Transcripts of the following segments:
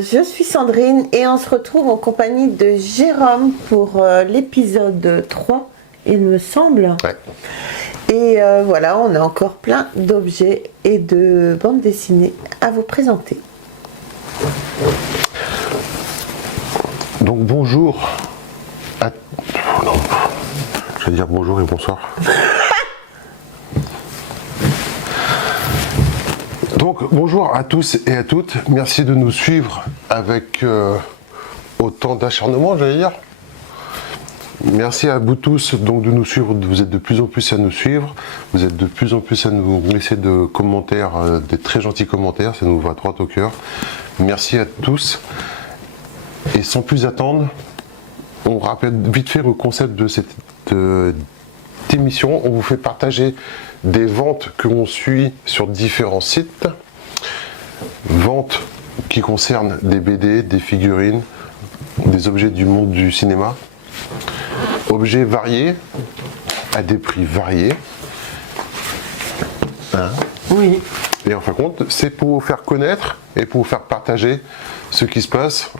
je suis Sandrine et on se retrouve en compagnie de Jérôme pour l'épisode 3, il me semble. Ouais. Et voilà, on a encore plein d'objets et de bandes dessinées à vous présenter. Donc bonjour à... Non, je vais dire bonjour et bonsoir. Donc bonjour à tous et à toutes, merci de nous suivre avec autant d'acharnement, j'allais dire. Merci à vous tous donc de nous suivre, vous êtes de plus en plus à nous suivre, vous êtes de plus en plus à nous laisser de commentaires, des très gentils commentaires, ça nous va droit au cœur. Merci à tous. Et sans plus attendre, on rappelle vite fait le concept de cette émission. On vous fait partager des ventes que l'on suit sur différents sites. Ventes qui concernent des BD, des figurines, des objets du monde du cinéma. Objets variés, à des prix variés. Hein? Oui. Et en fin de compte, c'est pour vous faire connaître et pour vous faire partager ce qui se passe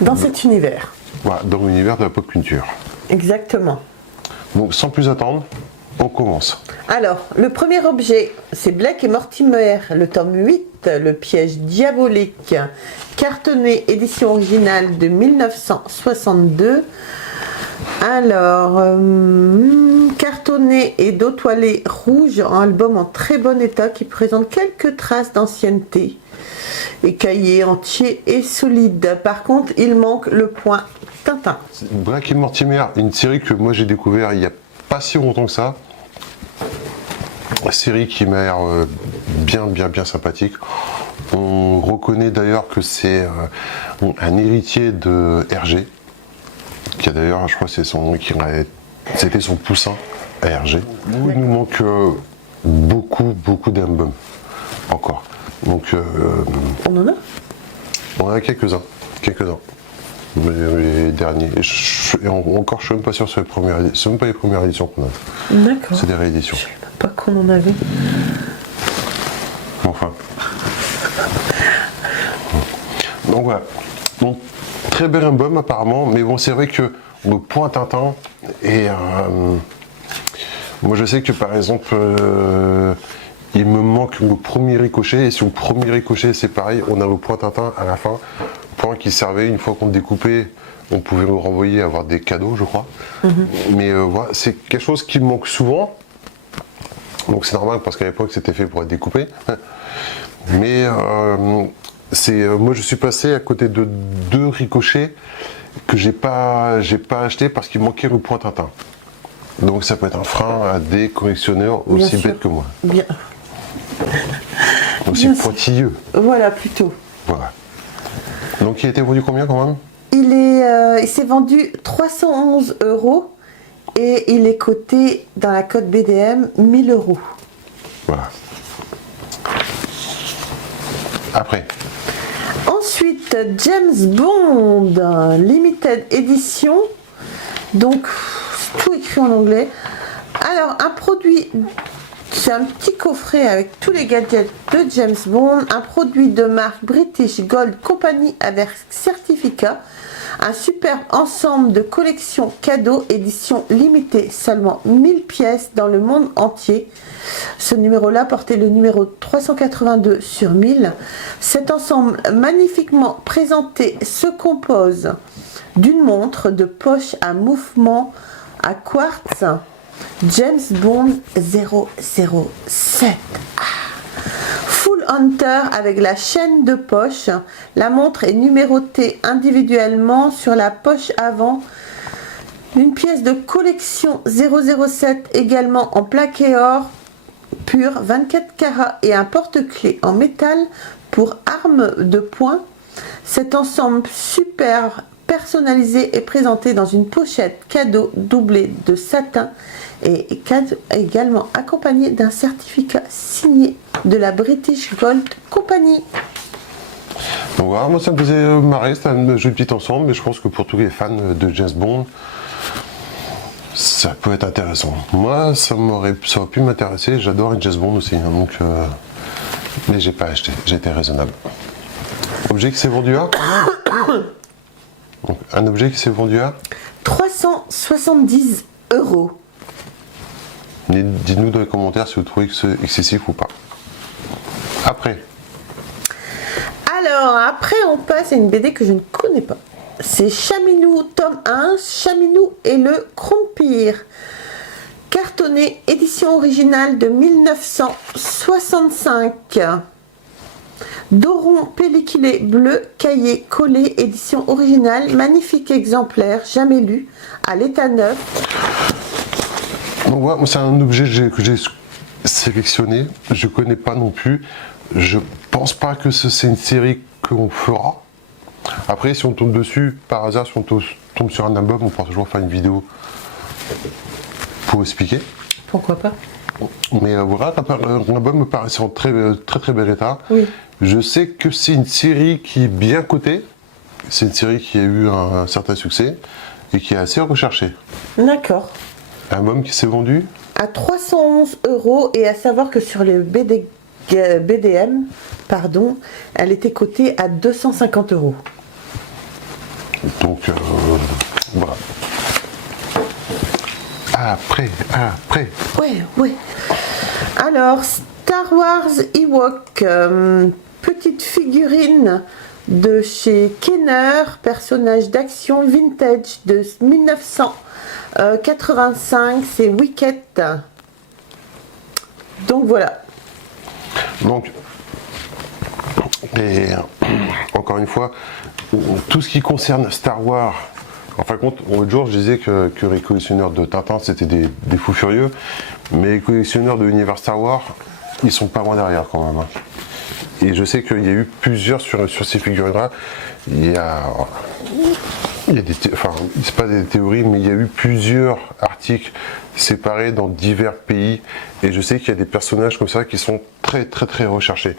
Dans cet univers. voilà, dans l'univers de la pop culture. Exactement. Donc sans plus attendre, on commence. Alors, le premier objet, c'est Blake et Mortimer, le tome 8, le piège diabolique, cartonné, édition originale de 1962. Alors, cartonné et dos toilé rouge, un album en très bon état qui présente quelques traces d'ancienneté. Écaillé, entier et solide. Par contre, il manque le point Tintin. Blake et Mortimer, une série que moi j'ai découvert il n'y a pas si longtemps que ça. Une série qui m'a l'air bien sympathique. On reconnaît d'ailleurs que c'est un héritier de Hergé, qui a d'ailleurs, je crois, c'était son poussin à Hergé. Il nous manque beaucoup d'albums encore. Donc, On en a ? on en a quelques-uns. Mais les derniers. Encore, je suis même pas sûr sur les premières éditions. C'est même pas les premières éditions qu'on a. D'accord. C'est des rééditions. Je savais pas qu'on en avait. Enfin. Donc voilà. Donc, très bel album apparemment, mais bon, c'est vrai que le point Tintin et moi je sais que par exemple il me manque le premier ricochet, et sur le premier ricochet c'est pareil, on a le point Tintin à la fin, point qui servait une fois qu'on découpait, on pouvait le renvoyer avoir des cadeaux je crois. Mais voilà, c'est quelque chose qui me manque souvent, donc c'est normal parce qu'à l'époque c'était fait pour être découpé, mais moi je suis passé à côté de 2 ricochets que j'ai pas acheté parce qu'il manquait le point Tintin. Donc ça peut être un frein à des collectionneurs aussi bêtes que moi. Bien. Aussi Bien pointilleux. Voilà, plutôt. Voilà. Donc il a été vendu combien quand même? Il s'est vendu 311 € et il est coté dans la cote BDM 1000 €. Voilà. Après. Ensuite, James Bond, Limited Edition. Donc, c'est tout écrit en anglais. Alors, un produit, c'est un petit coffret avec tous les gadgets de James Bond. Un produit de marque British Gold Company avec certificat. Un superbe ensemble de collection cadeaux, édition limitée, seulement 1000 pièces dans le monde entier. Ce numéro-là portait le numéro 382 sur 1000. Cet ensemble magnifiquement présenté se compose d'une montre de poche à mouvement à quartz James Bond 007. Full Hunter avec la chaîne de poche. La montre est numérotée individuellement sur la poche avant. Une pièce de collection 007 également en plaqué or pur 24 carats et un porte-clés en métal pour arme de poing. Cet ensemble super personnalisé est présenté dans une pochette cadeau doublée de satin et également accompagné d'un certificat signé de la British Gold Company. Donc voilà, moi ça me faisait marrer, c'était un joli petit ensemble, mais je pense que pour tous les fans de James Bond, ça peut être intéressant. Moi, ça aurait pu m'intéresser, j'adore James Bond aussi, hein, donc, mais j'ai pas acheté, j'ai été raisonnable. Objet qui s'est vendu à Donc, un objet qui s'est vendu à 370 €. Dites-nous dans les commentaires si vous trouvez que c'est excessif ou pas. Après. Alors, après, on passe à une BD que je ne connais pas. C'est Chaminou, tome 1, Chaminou et le Crompire. Cartonné, édition originale de 1965. Doron pelliculé bleu, cahier collé, édition originale, magnifique exemplaire, jamais lu, à l'état neuf. Donc voilà, c'est un objet que j'ai sélectionné. Je connais pas non plus. Je pense pas que c'est une série qu'on fera. Après, si on tombe dessus, par hasard, si on tombe sur un album, on pourra toujours faire une vidéo pour expliquer. Pourquoi pas? Mais voilà, l'album me paraissait en très bel état. Oui. Je sais que c'est une série qui est bien cotée. C'est une série qui a eu un certain succès et qui est assez recherchée. D'accord. Un album qui s'est vendu À 311 € et à savoir que sur le BDM, pardon, elle était cotée à 250 €. Donc, voilà. Après. Ouais. Alors, Star Wars Ewok, petite figurine de chez Kenner, personnage d'action vintage de 1985, c'est Wicket. Donc voilà. Donc, et encore une fois, tout ce qui concerne Star Wars, en fin de compte, l'autre jour, je disais que les collectionneurs de Tintin, c'était des fous furieux, mais les collectionneurs de l'univers Star Wars, ils sont pas loin derrière quand même. Hein. Et je sais qu'il y a eu plusieurs sur ces figurines-là. Il y a c'est pas des théories, mais il y a eu plusieurs articles séparés dans divers pays. Et je sais qu'il y a des personnages comme ça qui sont très recherchés.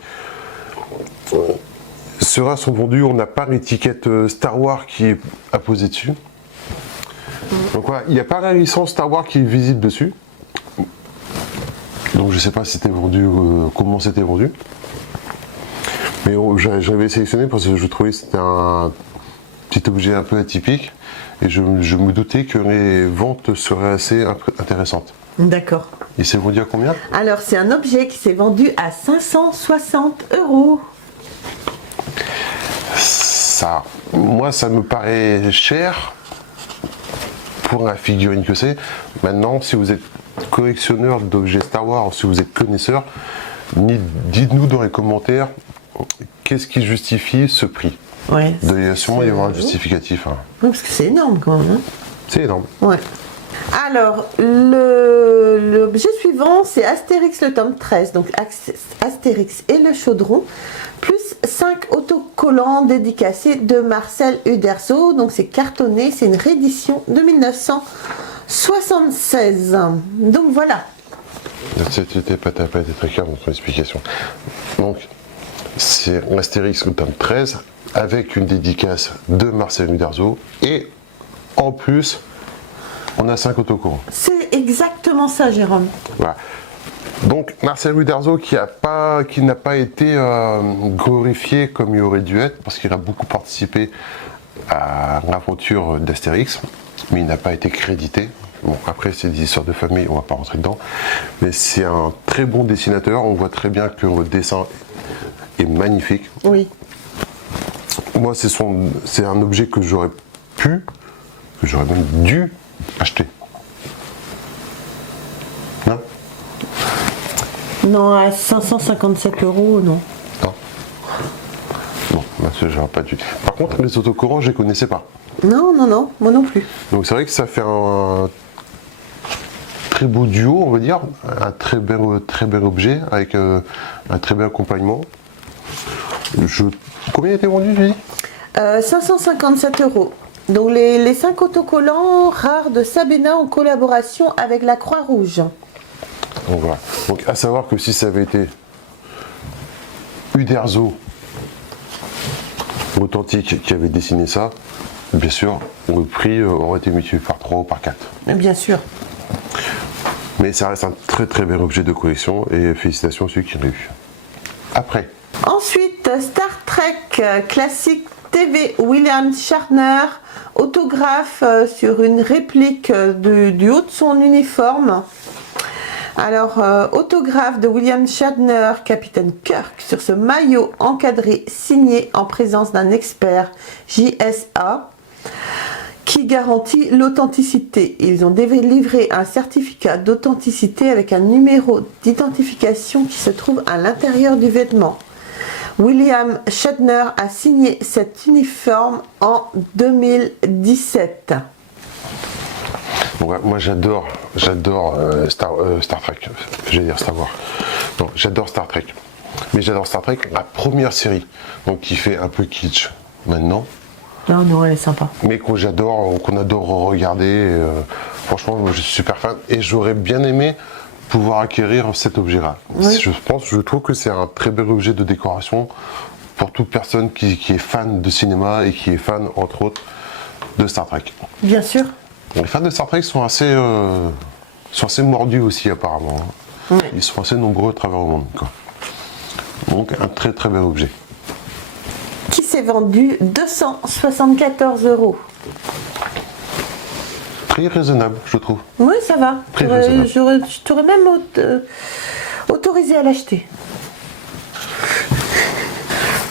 Ceux-là sont vendus, on n'a pas l'étiquette Star Wars qui est apposée dessus. Donc voilà, il n'y a pas la licence Star Wars qui est visible dessus. Donc je sais pas si c'était vendu, comment c'était vendu. Mais j'avais sélectionné parce que je trouvais que c'était un petit objet un peu atypique. Et je me doutais que les ventes seraient assez intéressantes. D'accord. Il s'est vendu à combien? Alors, c'est un objet qui s'est vendu à 560 €. Ça, moi, ça me paraît cher pour la figurine que c'est. Maintenant, si vous êtes collectionneur d'objets Star Wars, si vous êtes connaisseur, dites-nous dans les commentaires qu'est-ce qui justifie ce prix. Ouais. Il y a sûrement y avoir un justificatif. Hein. Oui, parce que c'est énorme quand même. Hein. C'est énorme. Ouais. Alors, l'objet suivant, c'est Astérix le tome 13, donc Astérix et le chaudron, plus 5 autocollants dédicacés de Marcel Uderzo, donc c'est cartonné, c'est une réédition de 1976. Donc voilà. Tu n'as pas été très clair dans ton explication. Donc, c'est Astérix le tome 13, avec une dédicace de Marcel Uderzo, et en plus, on a 5 autocollants. C'est exactement ça, Jérôme. Voilà. Donc Marcel Uderzo qui n'a pas été glorifié comme il aurait dû être, parce qu'il a beaucoup participé à l'aventure d'Astérix, mais il n'a pas été crédité. Bon, après c'est des histoires de famille, on va pas rentrer dedans, mais c'est un très bon dessinateur, on voit très bien que le dessin est magnifique. Oui. Moi c'est un objet que j'aurais même dû acheter. Non ? Non, à 557 €, non. Non. Bon, j'aurais pas dû. Par contre, les autocollants, je les connaissais pas. Non, moi non plus. Donc c'est vrai que ça fait un très beau duo, on va dire, un très bel objet avec un très bel accompagnement. Combien était vendu, tu dis 557 €. Donc les 5 autocollants rares de Sabena en collaboration avec la Croix-Rouge. Donc voilà. Donc à savoir que si ça avait été Uderzo authentique qui avait dessiné ça, bien sûr, le prix aurait été multiplié par 3 ou par 4. Bien sûr. Mais ça reste un très bel objet de collection et félicitations à celui qui l'a eu. Après. Ensuite, Star Trek Trek classique TV William Shatner, autographe sur une réplique du haut de son uniforme. Alors, autographe de William Shatner, capitaine Kirk, sur ce maillot encadré signé en présence d'un expert JSA qui garantit l'authenticité. Ils ont délivré un certificat d'authenticité avec un numéro d'identification qui se trouve à l'intérieur du vêtement. William Shatner a signé cet uniforme en 2017. Ouais, moi j'adore Star Trek, j'allais dire Star Wars. Non, j'adore Star Trek. Mais j'adore Star Trek, la première série, donc qui fait un peu kitsch maintenant. Non, elle est sympa. Mais qu'on adore regarder. Franchement, moi, je suis super fan et j'aurais bien aimé pouvoir acquérir cet objet-là. Oui. Je trouve que c'est un très bel objet de décoration pour toute personne qui est fan de cinéma et qui est fan, entre autres, de Star Trek. Bien sûr. Les fans de Star Trek sont assez mordus aussi, apparemment. Oui. Ils sont assez nombreux à travers le monde, quoi. Donc, un très très bel objet. Qui s'est vendu 274 €. Prix raisonnable, je trouve. Oui, ça va. Très raisonnable. Je t'aurais même autorisé à l'acheter.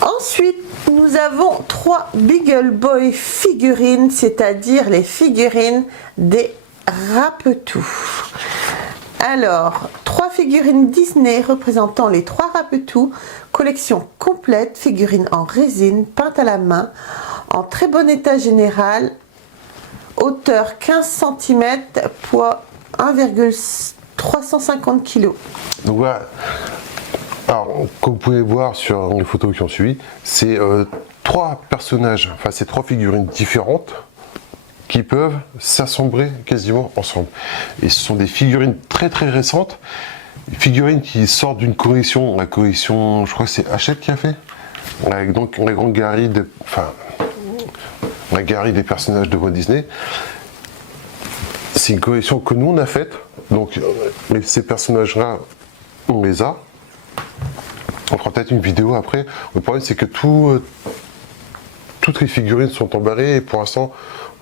Ensuite, nous avons 3 Beagle Boy figurines, c'est-à-dire les figurines des Rapetou. Alors, 3 figurines Disney représentant les 3 Rapetou, collection complète, figurines en résine, peintes à la main, en très bon état général, hauteur 15 cm, poids 1,350 kg. Donc voilà. Alors, comme vous pouvez voir sur les photos qui ont suivi, c'est 3 personnages, enfin c'est 3 figurines différentes qui peuvent s'assembler quasiment ensemble. Et ce sont des figurines très très récentes, figurines qui sortent d'une collection, la collection, je crois que c'est Hachette qui a fait, avec donc la grande galerie la galerie des personnages de Walt Disney. C'est une collection que nous on a faite, donc ces personnages-là, on les a. On fera peut-être une vidéo après. Le problème c'est que toutes les figurines sont emballées et pour l'instant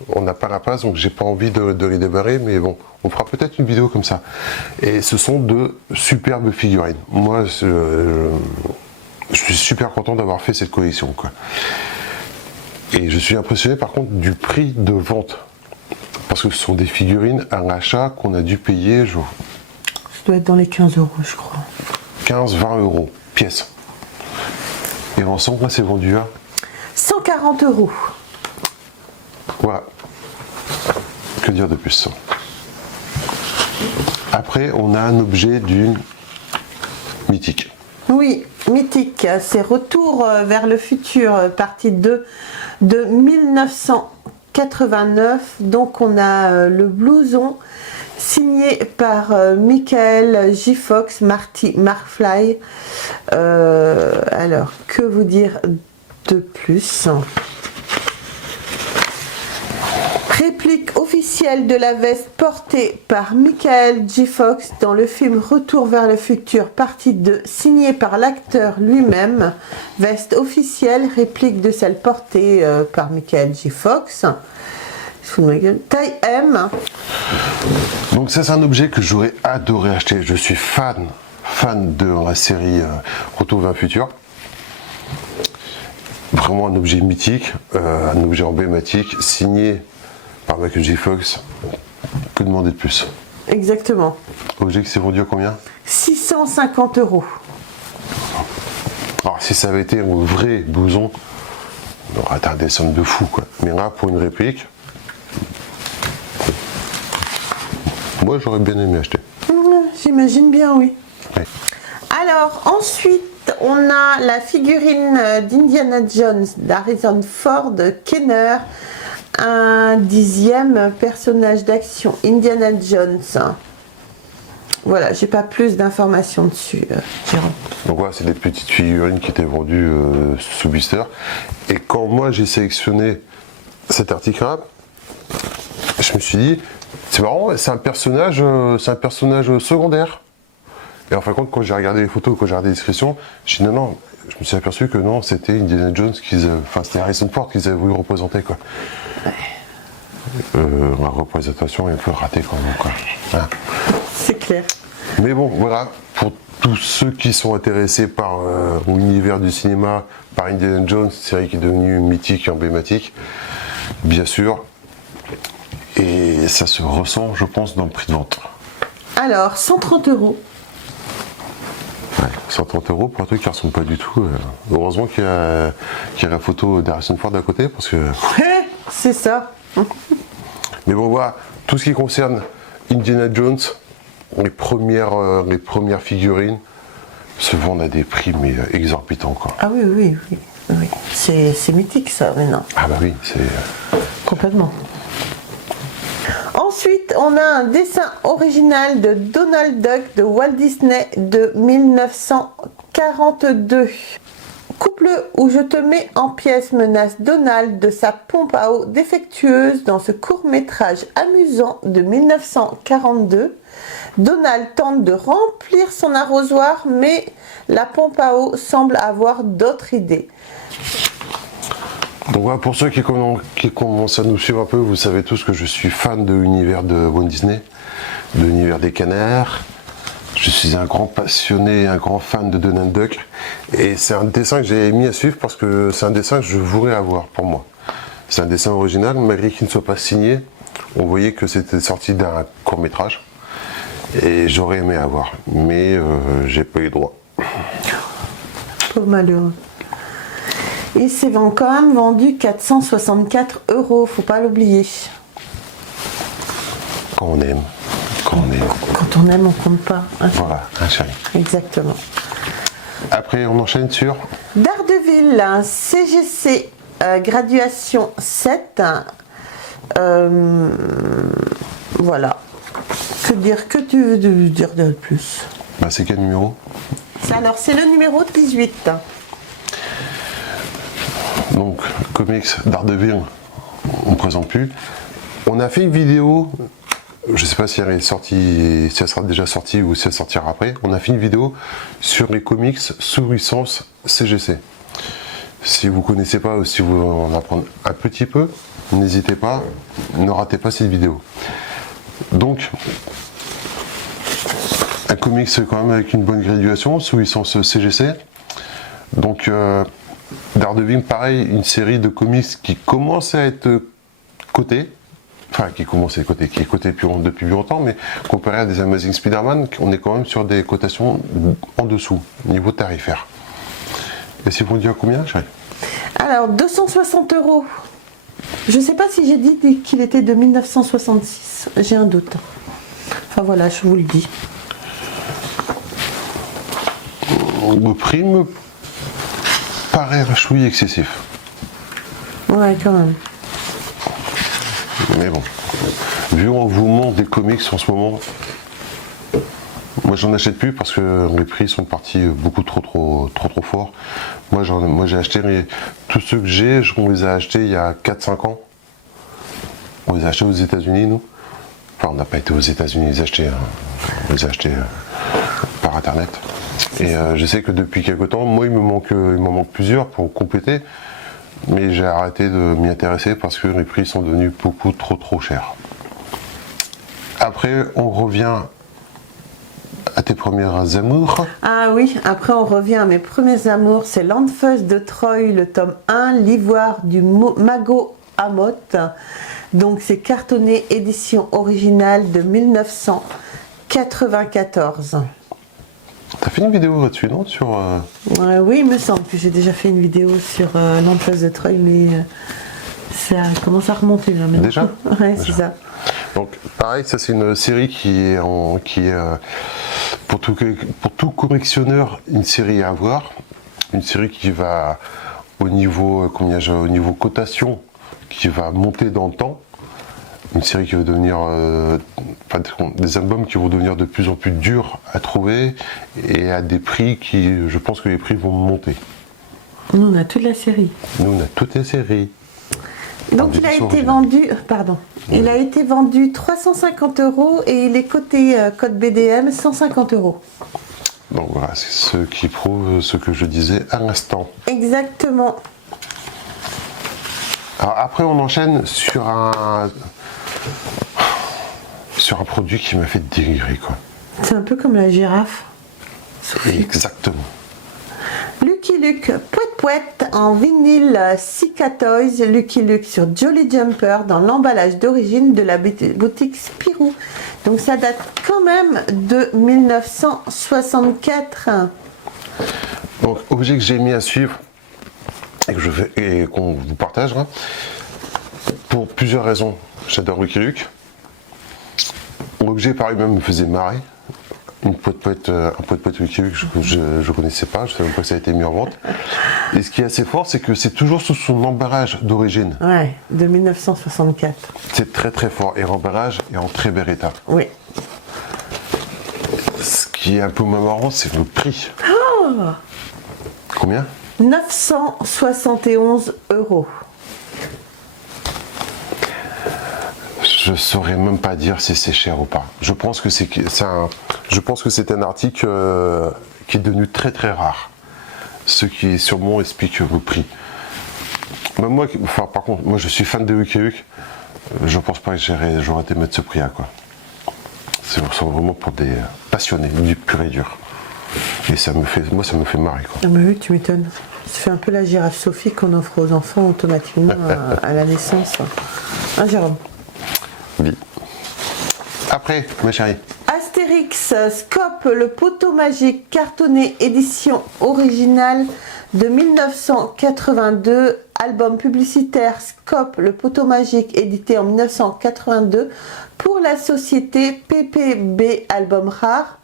on n'a pas la place, donc j'ai pas envie de les débarrer, mais bon, on fera peut-être une vidéo comme ça. Et ce sont de superbes figurines. Moi, je suis super content d'avoir fait cette collection, quoi. Et je suis impressionné par contre du prix de vente. Parce que ce sont des figurines à l'achat qu'on a dû payer, Ça doit être dans les 15 €, je crois. 15-20 € pièce. Et ensemble, là, c'est vendu à 140 €. Voilà. Que dire de plus? Après, on a un objet d'une mythique. Oui, mythique. C'est Retour vers le futur, partie 2 de 1989. Donc on a le blouson signé par Michael J. Fox, Marty McFly. Alors, que vous dire de plus? Réplique officielle de la veste portée par Michael J. Fox dans le film Retour vers le futur, partie 2, signée par l'acteur lui-même. Veste officielle, réplique de celle portée par Michael J. Fox. Taille M. Donc ça, c'est un objet que j'aurais adoré acheter. Je suis fan de la série Retour vers le futur. Vraiment un objet mythique, un objet emblématique, signé par Michael J. Fox. Que demander de plus? Exactement. Objet qui s'est vendu à combien? 650 €. Alors si ça avait été un vrai blouson, on aurait atteint des sommes de fou, quoi. Mais là, pour une réplique, moi j'aurais bien aimé acheter. J'imagine bien, oui. Ouais. Alors, ensuite, on a la figurine d'Indiana Jones d'Harrison Ford Kenner, un 10e personnage d'action Indiana Jones. Voilà, j'ai pas plus d'informations dessus, Jérôme. Donc voilà, c'est des petites figurines qui étaient vendues sous blister. Et quand moi j'ai sélectionné cet article-là, je me suis dit, c'est marrant, c'est un personnage secondaire. Et en fin de compte, quand j'ai regardé les photos, quand j'ai regardé les descriptions, je dis non, je me suis aperçu que non, c'était Indiana Jones, c'était Harrison Ford qu'ils avaient voulu représenter, quoi. La représentation est un peu ratée quand même, quoi. Hein. C'est clair. Mais bon, voilà, pour tous ceux qui sont intéressés par l'univers du cinéma, par Indiana Jones, série qui est devenue mythique et emblématique, bien sûr. Et ça se ressent, je pense, dans le prix de vente. Alors, 130 €. Ouais, 130 € pour un truc qui ne ressemble pas du tout. Heureusement qu'il y a la photo d'Harrison Ford à côté, parce que... C'est ça. Mais bon, voilà, tout ce qui concerne Indiana Jones, les premières figurines se vendent à des prix mais exorbitants, quoi. Ah oui. C'est mythique ça maintenant. Ah bah oui, c'est... Complètement. Ensuite, on a un dessin original de Donald Duck de Walt Disney de 1942. Couple où je te mets en pièces menace Donald de sa pompe à eau défectueuse dans ce court-métrage amusant de 1942. Donald tente de remplir son arrosoir, mais la pompe à eau semble avoir d'autres idées. Donc voilà, pour ceux qui commencent à nous suivre un peu, vous savez tous que je suis fan de l'univers de Walt Disney, de l'univers des canards. Je suis un grand passionné, un grand fan de Donald Duck. Et c'est un dessin que j'ai mis à suivre parce que c'est un dessin que je voudrais avoir pour moi. C'est un dessin original, malgré qu'il ne soit pas signé. On voyait que c'était sorti d'un court-métrage. Et j'aurais aimé avoir. Mais j'ai pas eu le droit. Pauvre malheureux. Il s'est quand même vendu 464 €, faut pas l'oublier. Quand on aime. Quand on aime. Quand on aime, on compte pas. Hein. Voilà, un chéri. Exactement. Après, on enchaîne sur Daredevil, CGC, graduation 7. Voilà. Que tu veux dire de plus? Bah, c'est quel numéro? Alors, c'est le numéro 18. Donc, comics Daredevil, on ne présente plus. On a fait une vidéo, je ne sais pas si elle est sortie, si elle sera déjà sortie ou si elle sortira après. On a fait une vidéo sur les comics sous licence CGC. Si vous ne connaissez pas ou si vous voulez en apprendre un petit peu, n'hésitez pas, ne ratez pas cette vidéo. Donc, un comics quand même avec une bonne graduation sous licence CGC. Donc, Daredevil, pareil, une série de comics qui commence à être cotée. Enfin, qui est coté depuis plus longtemps, mais comparé à des Amazing Spider-Man, on est quand même sur des cotations en dessous, niveau tarifaire. Et si vous me dites combien, chérie? Alors, 260 €. Je ne sais pas si j'ai dit qu'il était de 1966. J'ai un doute. Enfin voilà, je vous le dis. Le prix me paraît rachouille excessif. Ouais, quand même. Mais bon, vu on vous montre des comics en ce moment, moi j'en achète plus parce que les prix sont partis beaucoup trop forts. Moi j'ai acheté tous ceux que j'ai, on les a achetés il y a 4-5 ans. On les a achetés aux États-Unis, nous. Enfin, on n'a pas été aux États-Unis les acheter, hein. On les a achetés par internet. Et je sais que depuis quelque temps, moi il m'en manque plusieurs pour compléter. Mais j'ai arrêté de m'y intéresser parce que les prix sont devenus beaucoup trop chers. Après, on revient à tes premiers amours. Ah oui, après on revient à mes premiers amours. C'est Landfuss de Troy, le tome 1, l'ivoire du Mago Amot. Donc c'est cartonné, édition originale de 1994. T'as fait une vidéo là-dessus, non? Oui, il me semble que j'ai déjà fait une vidéo sur Landfuss de Troy, mais ça commence à remonter là maintenant. Déjà? Ouais, Déjà. c'est ça. Donc pareil, ça c'est une série qui est pour tout collectionneur une série à avoir. Une série qui va au niveau cotation, qui va monter dans le temps. Une série qui va devenir des albums qui vont devenir de plus en plus durs à trouver et à des prix qui, je pense que les prix vont monter. Nous on a toute la série. Nous on a toutes les séries. Donc il a été vendu, il a été vendu 350 € et il est coté code BDM 150 €. Donc voilà, c'est ce qui prouve ce que je disais à l'instant. Exactement. Alors après, on enchaîne sur un produit qui m'a fait délirer, quoi. C'est un peu comme la girafe. Exactement. Lucky Luke Pouet Pouet en vinyle Sika Toys. Lucky Luke sur Jolly Jumper dans l'emballage d'origine de la boutique Spirou. Donc ça date quand même de 1964. Donc objet que j'ai mis à suivre et qu'on vous partagera pour plusieurs raisons. J'adore Lucky Luke. L'objet par lui-même me faisait marrer. Un Pouet Pouet Lucky Luke, je ne connaissais pas, je ne savais même pas que ça a été mis en vente. Et ce qui est assez fort, c'est que c'est toujours sous son emballage d'origine. Ouais, de 1964. C'est très très fort. Et l'emballage est en très bel état. Oui. Ce qui est un peu marrant, c'est le prix. Oh, Combien? 971 €. Je saurais même pas dire si c'est cher ou pas. Je pense que c'est un article qui est devenu très très rare. Ce qui sûrement explique le prix. Mais moi, enfin, par contre, moi je suis fan de Lucky Luke. Je pense pas que j'aurais été mettre ce prix là, quoi. C'est vraiment pour des passionnés, du pur et dur. Et ça me fait marrer, quoi. Ah mais oui, tu m'étonnes. Ça fait un peu la girafe Sophie qu'on offre aux enfants automatiquement à la naissance. Hein, Jérôme? Oui. Après, ma chérie. Astérix Scope, le poteau magique cartonné édition originale de 1982. Album publicitaire Scope, le poteau magique édité en 1982 pour la société PPB Album Rare.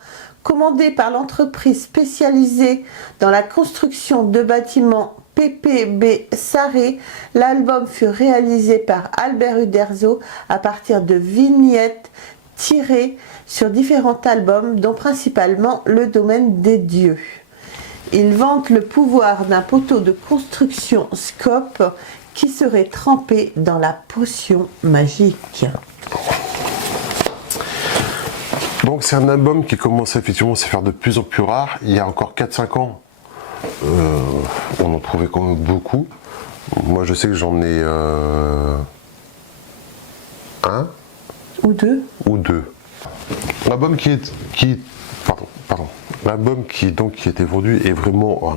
Commandé par l'entreprise spécialisée dans la construction de bâtiments PPB Sarré, l'album fut réalisé par Albert Uderzo à partir de vignettes tirées sur différents albums, dont principalement Le Domaine des Dieux. Il vante le pouvoir d'un poteau de construction Scope qui serait trempé dans la potion magique. Donc c'est un album qui commence effectivement à se faire de plus en plus rare. Il y a encore 4-5 ans, on en trouvait quand même beaucoup. Moi je sais que j'en ai un Ou deux. L'album L'album qui était vendu est vraiment en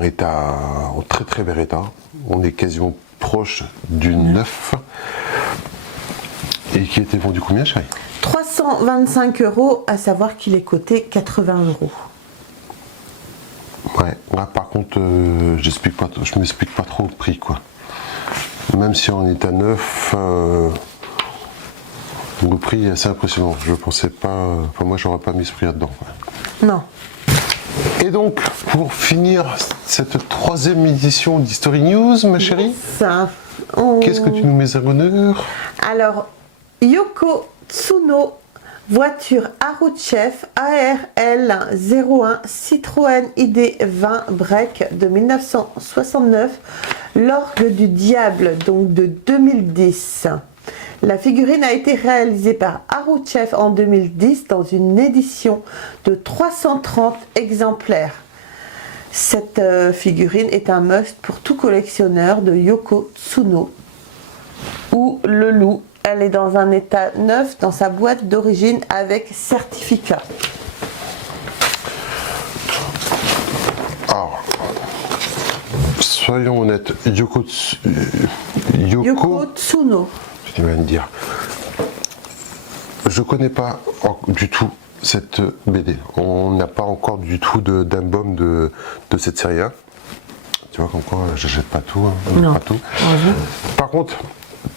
très très bel état. On est quasiment proche du neuf. Et qui était vendu combien, chérie? 325 €, à savoir qu'il est coté 80 €. Ouais, là par contre, je m'explique pas trop le prix, quoi. Même si on est à neuf, le prix est assez impressionnant. Je pensais pas, enfin moi j'aurais pas mis ce prix là-dedans. Non. Et donc, pour finir cette 3e édition d'History News, ma chérie, Ça. qu'est-ce que tu nous mets à l'honneur? Alors, Yoko Tsuno, voiture Aruchef ARL 01 Citroën ID20 Break de 1969, l'orgue du diable, donc de 2010. La figurine a été réalisée par Aruchef en 2010 dans une édition de 330 exemplaires. Cette figurine est un must pour tout collectionneur de Yoko Tsuno ou le loup. Elle est dans un état neuf dans sa boîte d'origine avec certificat. Alors, soyons honnêtes, Yoko Tsuno. Je vais me dire. Je connais pas du tout cette BD. On n'a pas encore du tout d'album de cette série 1. Tu vois, comme quoi, je jette pas tout. Hein, non. Pas tout. Par contre,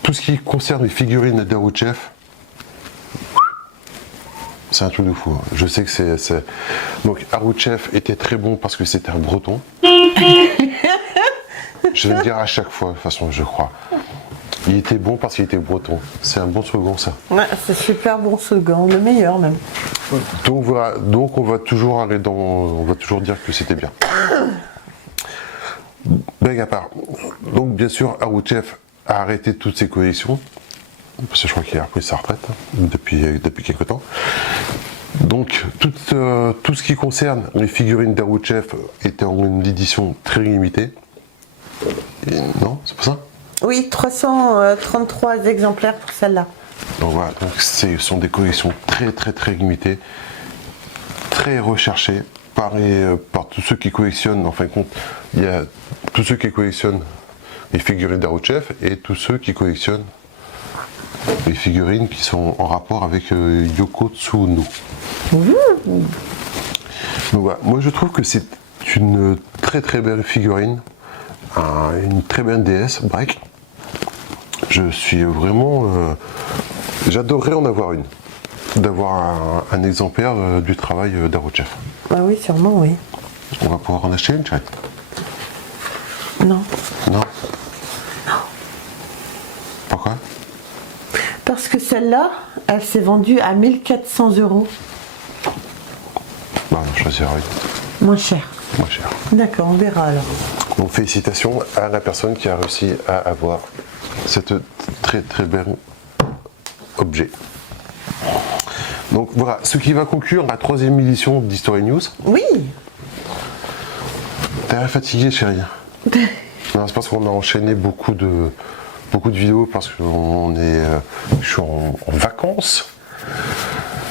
tout ce qui concerne les figurines d'Aruchef, c'est un truc de fou. Je sais que c'est... Donc, Aruchef était très bon parce que c'était un breton. Je vais le dire à chaque fois, de toute façon, je crois. Il était bon parce qu'il était breton. C'est un bon slogan, ça. Ouais, c'est super bon slogan, le meilleur même. Donc voilà, donc on va toujours dire que c'était bien. Blague à part. Donc bien sûr, Aruchef a arrêté toutes ses collections. Parce que je crois qu'il a repris sa retraite depuis quelques temps. Donc tout ce qui concerne les figurines d'Arouchef était en une édition très limitée. Non, c'est pas ça? Oui, 333 exemplaires pour celle-là. Donc voilà, donc ce sont des collections très limitées, très recherchées par tous ceux qui collectionnent. En fin de compte, il y a tous ceux qui collectionnent les figurines d'Arouchef et tous ceux qui collectionnent les figurines qui sont en rapport avec Yoko Tsuno. Donc voilà, moi je trouve que c'est une très belle figurine, une très belle déesse break. Je suis vraiment... j'adorerais en avoir une, d'avoir un exemplaire du travail d'Arouchef. Ah oui, sûrement, oui. On va pouvoir en acheter une, Chat? Non. Non. Pourquoi? Parce que celle-là, elle s'est vendue à 1400 €. Bah, on choisira une. Moins cher. Moins cher. D'accord, on verra alors. Donc félicitations à la personne qui a réussi à avoir cette très belle objet. Donc voilà, ce qui va conclure la 3e édition d'History News. Oui. T'es fatiguée, chérie? Non, c'est parce qu'on a enchaîné beaucoup de vidéos parce que je suis en vacances.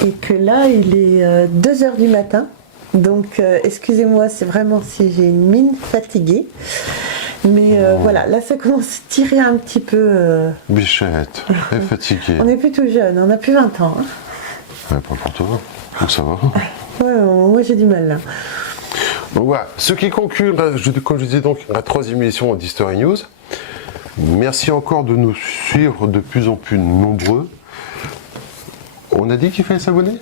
Et que là, il est 2 h du matin. Donc, excusez-moi, c'est vraiment si j'ai une mine fatiguée. Mais voilà, là, ça commence à tirer un petit peu. Bichette, elle est fatiguée. On est plus tout jeune, on a plus 20 ans. Hein. Ouais, pas pour toi, donc ça va. Ouais, moi j'ai du mal là. Donc voilà, ce qui conclut, comme je disais donc, la 3e édition d'History News. Merci encore de nous suivre de plus en plus nombreux. On a dit qu'il fallait s'abonner?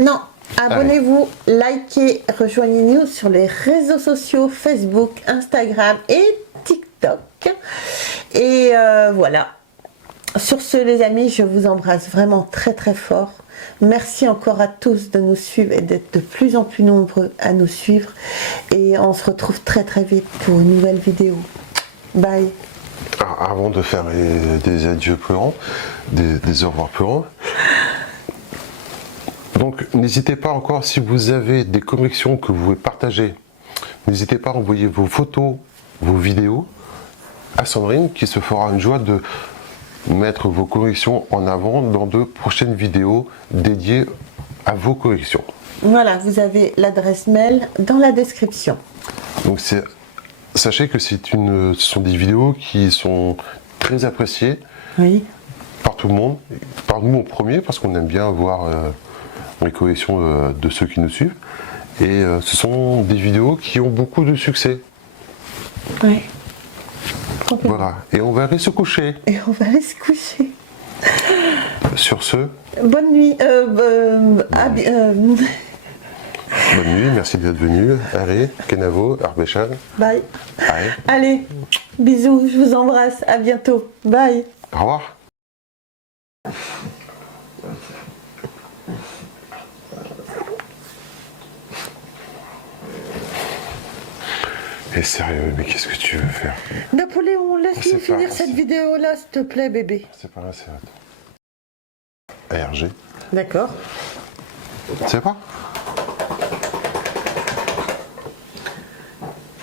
Non, abonnez-vous, likez, rejoignez-nous sur les réseaux sociaux, Facebook, Instagram et TikTok. Et voilà. Sur ce, les amis, je vous embrasse vraiment très fort. Merci encore à tous de nous suivre et d'être de plus en plus nombreux à nous suivre. Et on se retrouve très vite pour une nouvelle vidéo. Bye. Avant de faire des adieux pleurants, des au revoir pleurants, donc n'hésitez pas encore, si vous avez des collections que vous voulez partager, n'hésitez pas à envoyer vos photos, vos vidéos à Sandrine, qui se fera une joie de mettre vos collections en avant dans de prochaines vidéos dédiées à vos collections. Voilà, vous avez l'adresse mail dans la description. Donc sachez que ce sont des vidéos qui sont très appréciées par tout le monde, par nous en premier, parce qu'on aime bien voir les collections de ceux qui nous suivent. Et ce sont des vidéos qui ont beaucoup de succès. Oui. Voilà, et on va aller se coucher. Et on va aller se coucher. Sur ce... Bonne nuit. Bonne nuit, merci d'être venu. Allez, Kenavo, Arbéchan. Bye. Allez. Allez, bisous, je vous embrasse, à bientôt. Bye. Au revoir. Et sérieux, mais qu'est-ce que tu veux faire? Napoléon, laisse-nous finir cette vidéo-là, s'il te plaît, bébé. C'est pas là, c'est là. ARG. D'accord. C'est pas?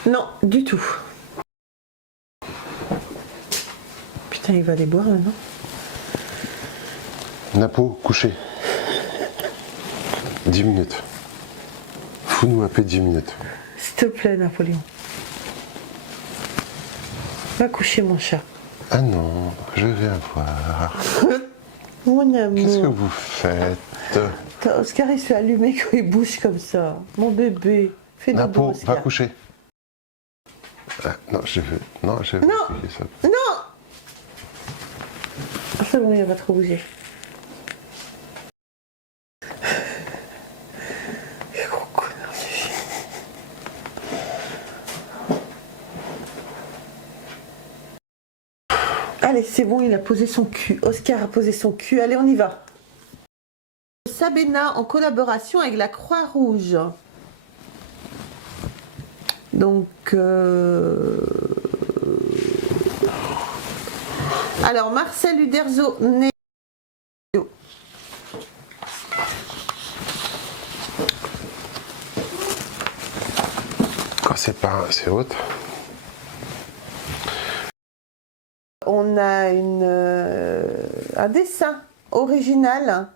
Non, du tout. Putain, il va aller boire maintenant. Napo, couché. 10 minutes. Fous-nous à paix 10 minutes. S'il te plaît, Napoléon. Va coucher, mon chat. Ah non, je vais voir. Mon amour. Qu'est-ce que vous faites? Attends, Oscar, il se fait allumer quand il bouge comme ça. Mon bébé. Fais dodo, Napo, Oscar. va coucher. Ah, non, je veux. Non, je veux. Non. Ça. Non. C'est bon, il va trop bouger. Gros connard de chien. Allez, c'est bon, il a posé son cul. Oscar a posé son cul. Allez, on y va. Sabena en collaboration avec la Croix-Rouge. Donc, alors, Marcel Uderzo, né quand c'est pas assez haute. On a un dessin original